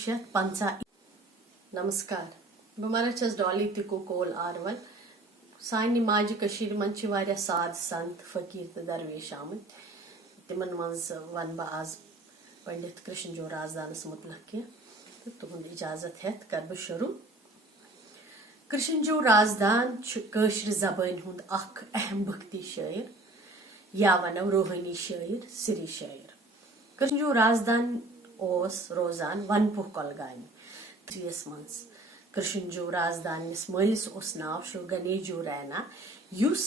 1950। नमस्कार बह छस डॉली तिको कोल आरवल सानि माजि कशीर मन छ वारिया साध संत फकीर तो दरवेश आमत तिमन मज वन बह आज पंडित कृष्णजो राजदानस मुतलक कह तुहद इजाजत हेत कर बह शुरू। कृष्णजो राजदान कशीर जबान हुंद अख अहम भक्ति शायर या वनो रूहानी शायर सिरी शायर। कृष्णजो राजदान ओस रोजान वनपुह कोलगामि मज। कृष्णजो राजदानिस मलिस ओस नाव शो गणेशजो रैना युस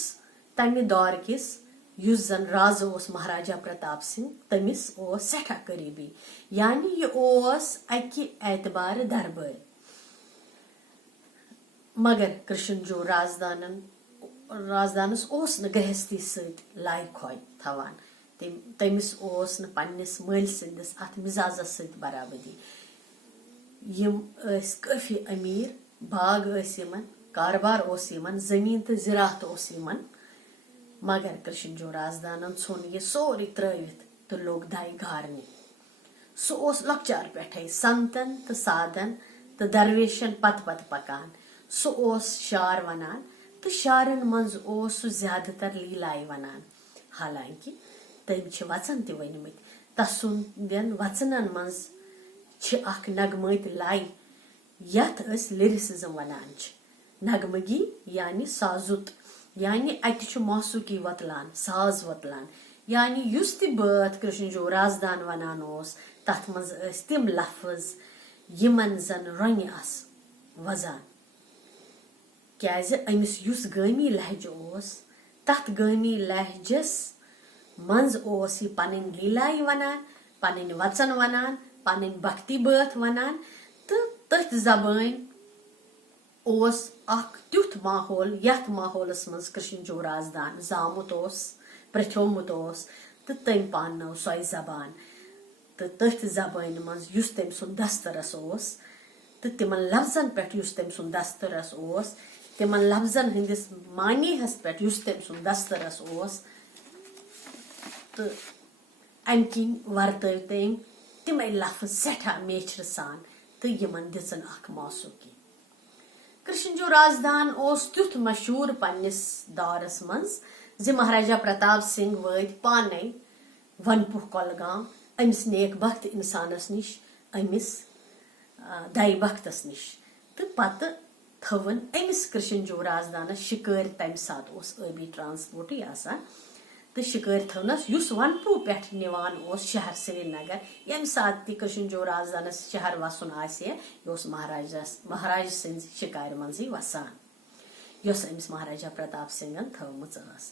तमि दौर किस युस जन राज ओस महाराजा प्रताप सिंह तमिस ओस सठा करीबी यानी ये ओस अकि एतबार दरबार। मगर कृष्णजो राजदानस ओस न गृहस्थी सत लाई खोय थवान तमिस ओस न पन्निस मल सिंदिस अत मिजाजस सत बराबरी। यम काफी अमीर बाग यमन कारबार ओस यमन जमीन तो ज़राअत ओस यमन। मगर कृष्णजो राजदानन ोन यह सोरे त्रवित तो लोग दाय गारने। सो ओस लकचार पे संतन तो साधन तो दरवेशन पत पत पकान। सो ओस शार वनान तो शारन मंज ओस सु ज्यादातर लीलाय वनान। हालांकि तम छ वचन ते वनमत तसुंदन वचनन मंज छ अख नगमत लाई यथ अस लिरिसिज्म वनान छ। नगमगी यानी साजुत यानी अत छ मौसीकी वतलान साज वतलान यानी युस ति बात कृष्णजो राजदान वनान ओस तथ मंज अस तिम लफ्ज यमन जन रंग अस वजान। क्याज अमिस युस गामी लहज ओस तथ गामी लहजस मंज ओस यह पन लीलाई वनान पन वचन वनान पन भक्ति बात वनान तो तथ जबान ओस अख त्युथ माहौल यथ माहौलस मज कृष्णजो राजदान जामुत ओस प्रथ्योमुत ओस तो तम पानो सो जबान तो तथ जबान मज युस तम सुन दस्तरस ओस तो तिमन लफ्जन पे युस तम सुन दस्तरस ओस तिमन लफ्जन हंदिस मानीहस पे युस तम सुन दस्तरस ओस तो अम किन वर्तव तम तिमे लफ्ज सठा मेचर सान तो यमन दिसन अख मौसूकी। कृष्णजो राजदान ओस त्युथ मशहूर पन्निस दौरस मज जि महाराजा प्रताप सिंह वत पाने वनपुह कोलगाम अमिस नेक बख्त इंसानस निश अमिस दय बख्तस निश तो पत थवन अमिस कृष्णजो राजदानस शिकार तम सात ओस आबी ट्रांसपोर्ट आसान तो शिकार थवनस युस वनपुह पे निवान ओस शहर श्रीनगर यम सात ति कृष्णजो राजदानस शहर वसन आसे महाराज सिंह शिकार मंजी वसान योस अमिस महाराजा प्रताप सिंहन थवमच अस।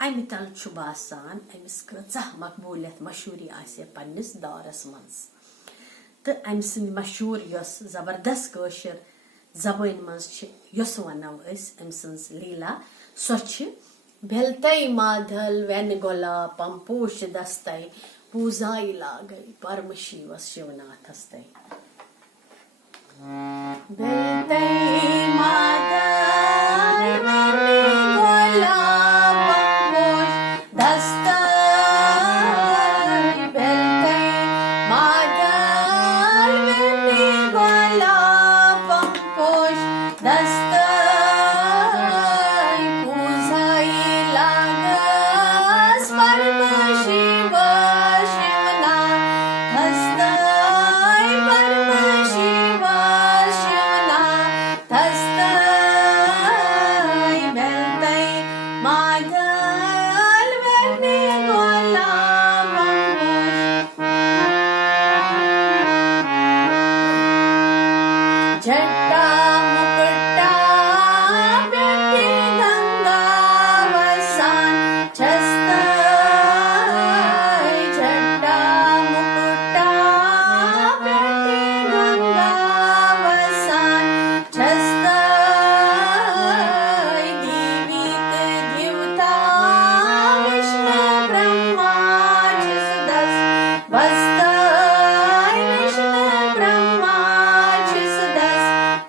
अमि तल छु बासान अमिस कचा मकबूलियत मशहूरी आसे पन्निस दौरस मंज तो अमि सिंध मशहूर योस जबरदस्त कशीर जबान मंज छ योस वनो अस अमि सिंज लीला सो छ भेलतई माधल वेन गोलापम पोष दस्तई पूजाई लागई परम शिवस शिवनाथस तई। भेलतई माधल वेन गोलापम पोष दस्तई भेलतई माधल वेन गोलापम पोष दस्तई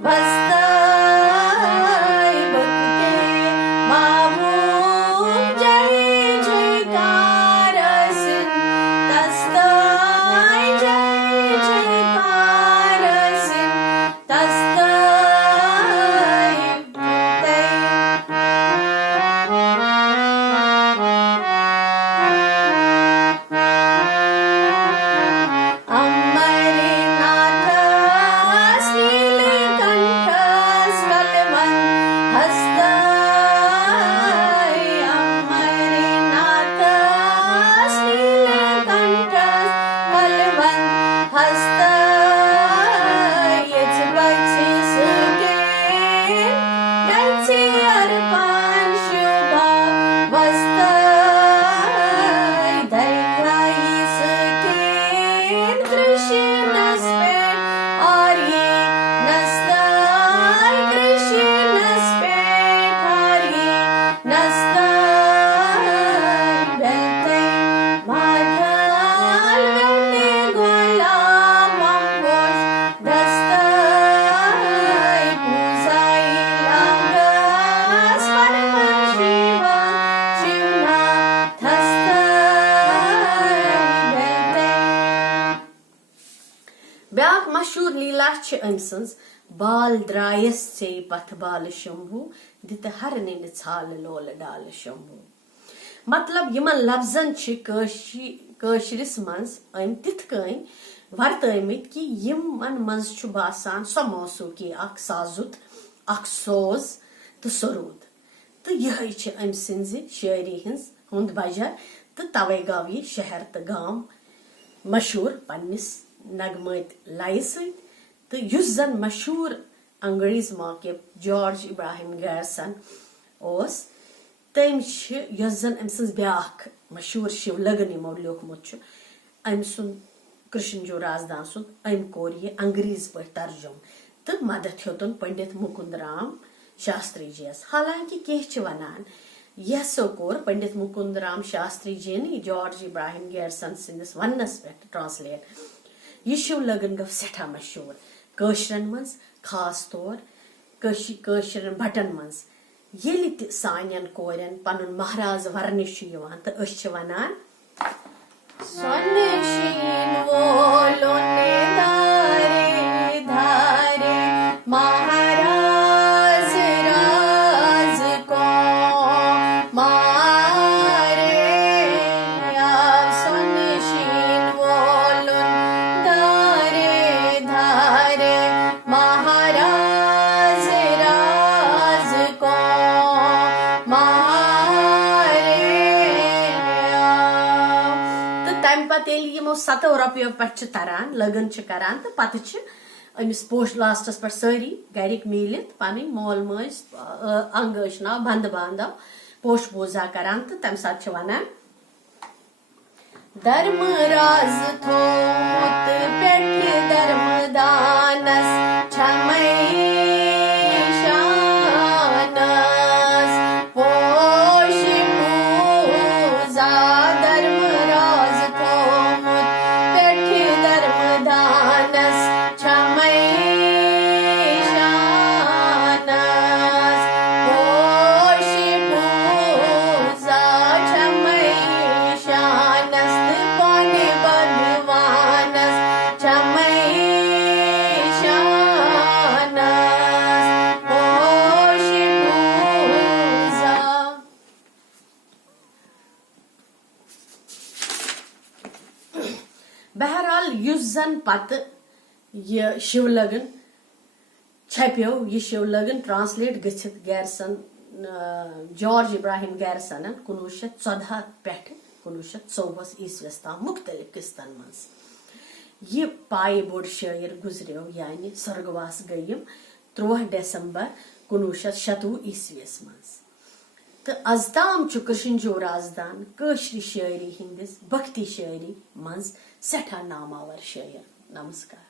was ब्याक मशहूर लीला अम सज बाल द्रायस चे पथ बाल शंभु दित हर निन छाल लोल डाल शंभु। मतलब यमन लफ्जन कशिरस मज अम तिथ कन वर्तमित कि यमन मज छु बासान सो मौसूकी अख साजुत अख सोज तो सरूद तो यह अम सिंज शायरी हुंद वजह तो तवे गव यह शहर तो गाम मशहूर पन्निस नगमत लय तो युस जन मशहूर अंग्रेज मौकिब जॉर्ज इब्राहिम गैरसन ओस तम यस जन अम सज ब्याख मशहूर शिवलगन यमो लियोखमुत अम सुन कृष्णजो राजदान सुन अम कोर यह अंग्रेज पे तर्जुम तो मदद हेतुन पंडित मुकुंद राम शास्त्री जी। हालांकि कह वनान यसो कोर पंडित मुकुंद राम शास्त्री जी ने जॉर्ज इब्राहिम गैरसन सिंदस वनस पे ट्रांसलेट यह शिवलगन गव सठा मशहूर कशरन मज खास तौर कशरन भटन मज येलि त सानियन कोरन पनुन महाराज वरन तो अस वनान सोने शीन वोलोने धारे धारे महाराज राज को मारे सोने शीन वोलोन धारे धारे महाराज राज को मारे। तो तम पे यमो 7 रुपयों पे तरान लगन करान तो पत अमिस पोस्ट लास्टस पे सारी गरिक मिलित पन मोल मज अंग नाव बंद बांधव पोस्ट बोजा करान तो तम सात वनान धर्मराज थोमुत पेठ धर्मदानस छमई शानस पोष पूजा धर्मराज थोमुत पेठ धर्मदानस छमई शानस पोष पूजा छमई शानस पाने भगवानस छमई शानस पोष पूजा। बहरहाल युस जन पत यह शिवलगन छप्यो यह शिवलगन ट्रांसलेट गच्छित गैरसन जॉर्ज इब्राहिम गैरसन 1914 पे 1924 ईस्वीस ताम मुख्तलिफ किस्तन मज यह पाए बोड़ शायर गुजरियो यानी स्वर्गवास गयम 3 दिसंबर 1927 ईस्वीस मज तो अजताम कृष्णजो राजदान कशरी शायरी हिंदिस भक्ति शायरी मज सठा नामावर शायर। नमस्कार।